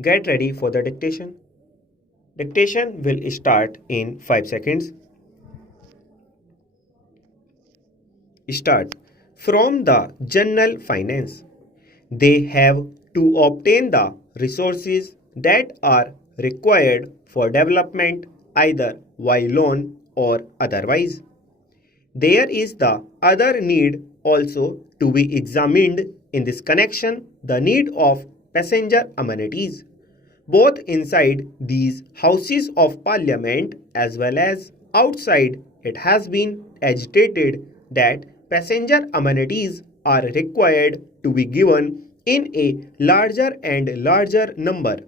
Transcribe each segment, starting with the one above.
Get ready for the dictation. Dictation will start in 5 seconds. Start. From the general finance, they have to obtain the resources that are required for development either by loan or otherwise. There is the other need also to be examined in this connection, the need of passenger amenities. Both inside these houses of parliament as well as outside, it has been agitated that passenger amenities are required to be given in a larger and larger number.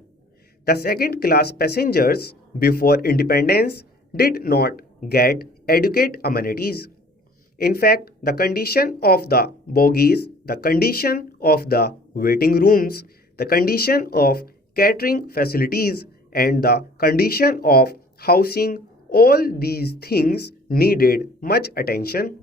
The second class passengers before independence did not get adequate amenities. In fact, the condition of the bogies, the condition of the waiting rooms, the condition of catering facilities, and the condition of housing, all these things needed much attention.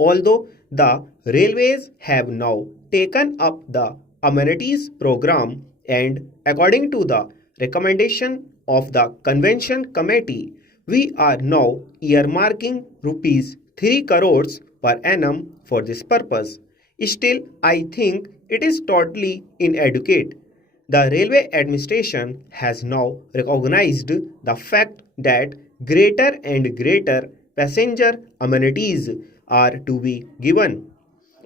Although the railways have now taken up the amenities program and according to the recommendation of the convention committee, we are now earmarking rupees 3 crores per annum for this purpose. Still, I think it is totally inadequate. The railway administration has now recognized the fact that greater and greater passenger amenities are to be given,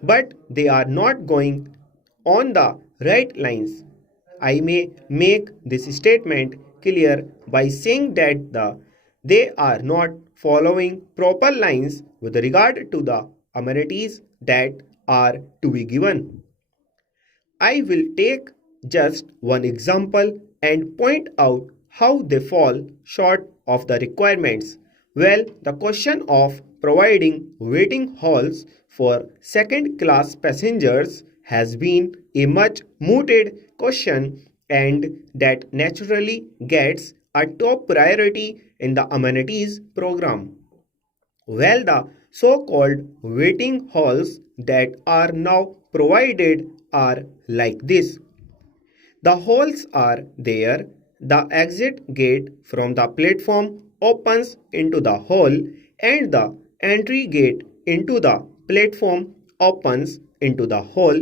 but they are not going on the right lines. I may make this statement clear by saying that they are not following proper lines with regard to the amenities that are to be given. I will take just one example and point out how they fall short of the requirements. Well, the question of providing waiting halls for second class passengers has been a much mooted question, and that naturally gets a top priority in the amenities program. Well, the so called waiting halls that are now provided are like this. The halls are there. The exit gate from the platform opens into the hall, and the entry gate into the platform opens into the hall.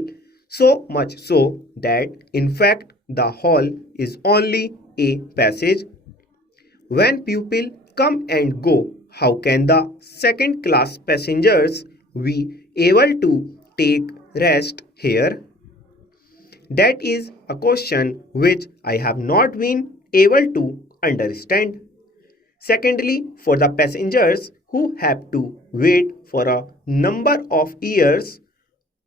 So much so that in fact the hall is only a passage. When people come and go, how can the second class passengers be able to take rest here? That is a question which I have not been able to understand. Secondly, for the passengers who have to wait for a number of years,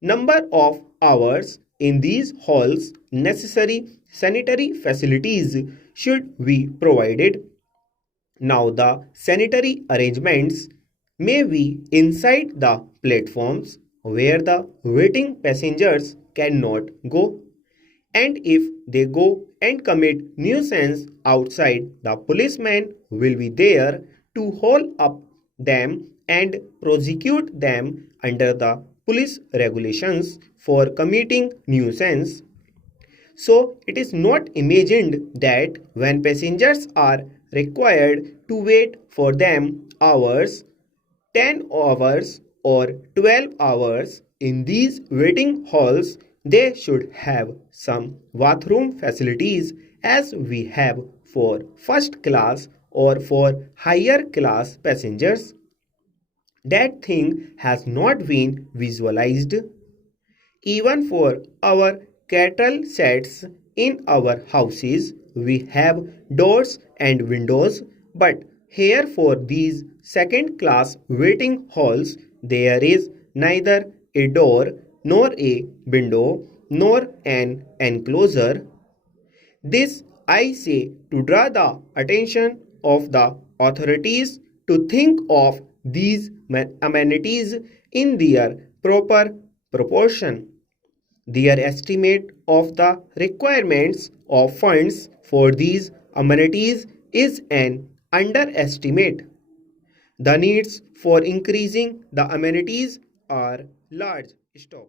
number of hours in these halls, necessary sanitary facilities should be provided. Now, the sanitary arrangements may be inside the platforms where the waiting passengers cannot go, and if they go and commit nuisance outside, the policeman will be there to hold up them and prosecute them under the police regulations for committing nuisance. So it is not imagined that when passengers are required to wait for them hours, 10 hours or 12 hours in these waiting halls, they should have some bathroom facilities as we have for first class or for higher class passengers. That thing has not been visualized. Even for our cattle sets in our houses, we have doors and windows, but here for these second class waiting halls, there is neither a door nor a window nor an enclosure. This I say to draw the attention of the authorities to think of these amenities in their proper proportion. Their estimate of the requirements of funds for these amenities is an underestimate. The needs for increasing the amenities are large. Stop.